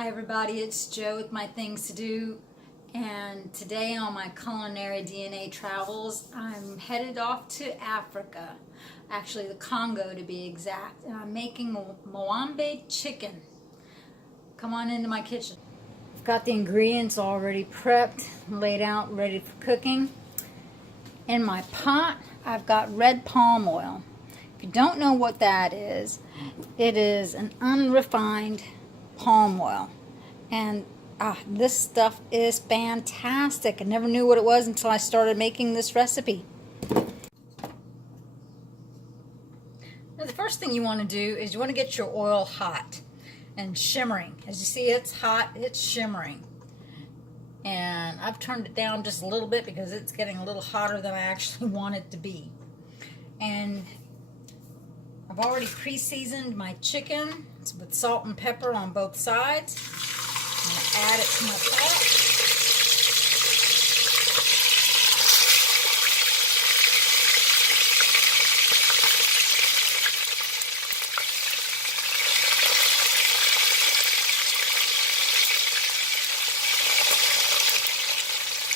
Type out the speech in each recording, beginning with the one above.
Hi everybody, it's Joe with My Things to Do, and today on my Culinary DNA travels I'm headed off to Africa, actually the Congo to be exact, and I'm making Mwambe chicken. Come on into my kitchen. I've got the ingredients already prepped, laid out, ready for cooking. In my pot I've got red palm oil. If you don't know what that is, it is an unrefined palm oil, and this stuff is fantastic. I never knew what it was until I started making this recipe. Now, the first thing you want to do is you want to get your oil hot and shimmering. As you see, it's hot, it's shimmering, and I've turned it down just a little bit because it's getting a little hotter than I actually want it to be. And I've already pre-seasoned my chicken with salt and pepper on both sides. I'm going to add it to my pot.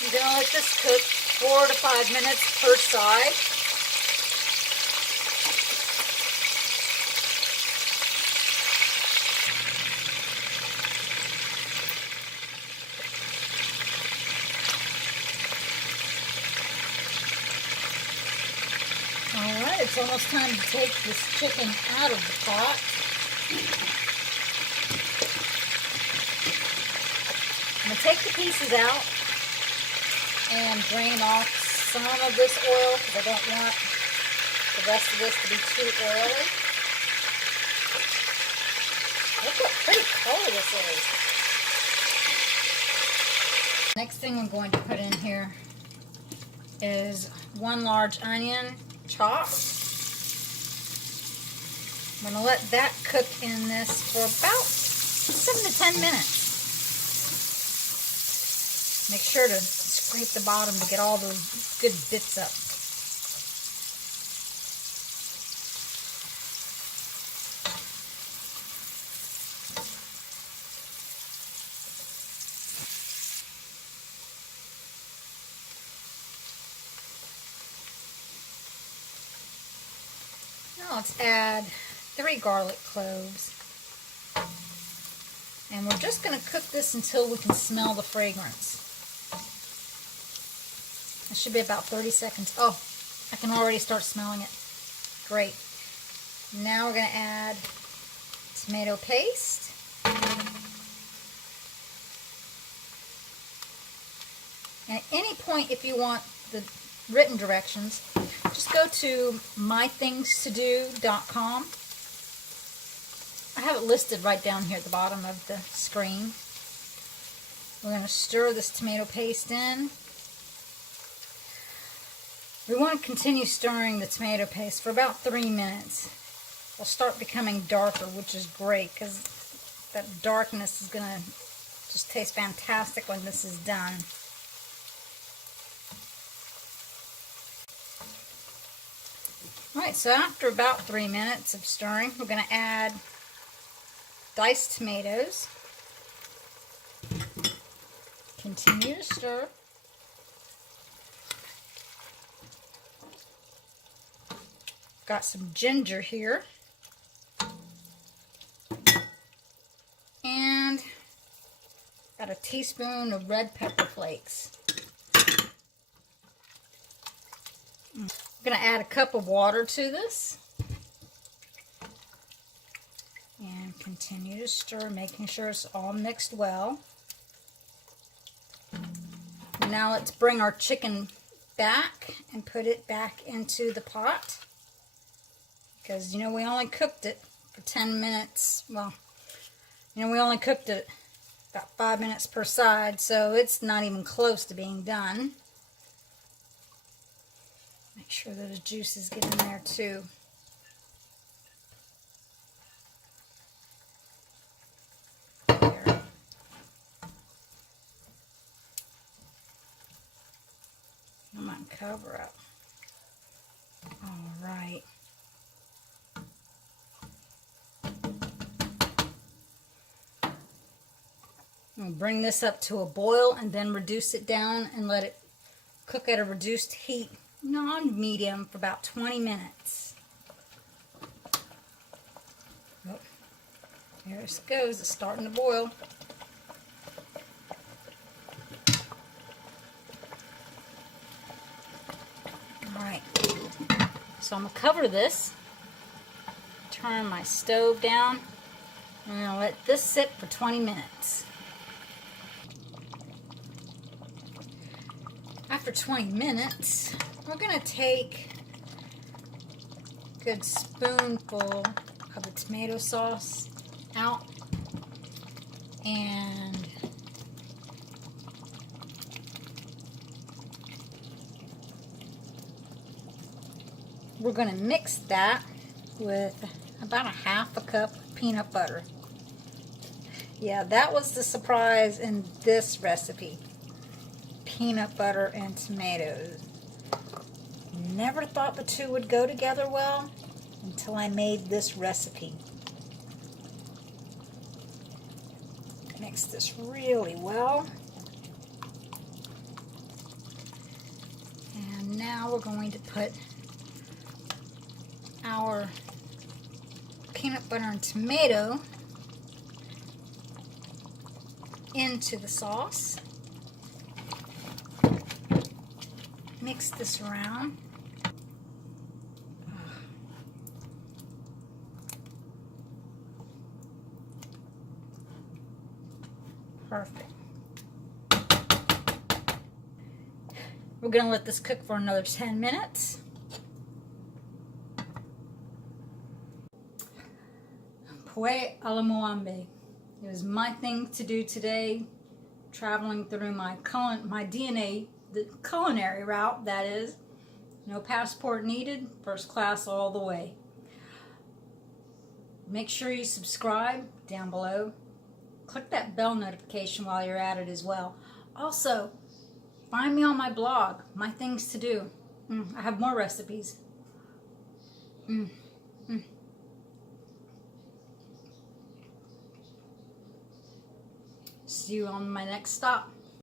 You're going to let this cook 4 to 5 minutes per side. Alright, it's almost time to take this chicken out of the pot. I'm going to take the pieces out and drain off some of this oil because I don't want the rest of this to be too oily. Look what pretty color this is. Next thing I'm going to put in here is 1 large onion chopped. I'm going to let that cook in this for about 7 to 10 minutes. Make sure to scrape the bottom to get all those good bits up. Now let's add 3 garlic cloves. And we're just going to cook this until we can smell the fragrance. It should be about 30 seconds. Oh, I can already start smelling it. Great. Now we're going to add tomato paste. And at any point, if you want the written directions, just go to mythingstodo.com. I have it listed right down here at the bottom of the screen. We're going to stir this tomato paste in. We want to continue stirring the tomato paste for about 3 minutes. It'll start becoming darker, which is great because that darkness is going to just taste fantastic when this is done. Alright, so after about 3 minutes of stirring, we're going to add diced tomatoes. Continue to stir. Got some ginger here. And got a teaspoon of red pepper flakes. I'm going to add a cup of water to this. And continue to stir, making sure it's all mixed well. Now let's bring our chicken back and put it back into the pot. Because, we only cooked it for 10 minutes. Well, we only cooked it about 5 minutes per side, so it's not even close to being done. Make sure those juices get in there too. There. Come on, cover up. All right. I'll bring this up to a boil and then reduce it down and let it cook at a reduced heat, non-medium, for about 20 minutes. Oh, there it goes. It's starting to boil. Alright, so I'm going to cover this, turn my stove down, and I'm going to let this sit for 20 minutes. After 20 minutes, we're going to take a good spoonful of the tomato sauce out and we're going to mix that with about a half a cup of peanut butter. Yeah, that was the surprise in this recipe. Peanut butter and tomatoes. Never thought the two would go together well until I made this recipe. Mix this really well. And now we're going to put our peanut butter and tomato into the sauce. Mix this around. Perfect. We're going to let this cook for another 10 minutes. Pue a la Moambe. It was my thing to do today, traveling through my DNA, the culinary route, that is. No passport needed, first class all the way. Make sure you subscribe down below. Click that bell notification while you're at it as well. Also, find me on my blog, My Things to Do. I have more recipes. See you on my next stop.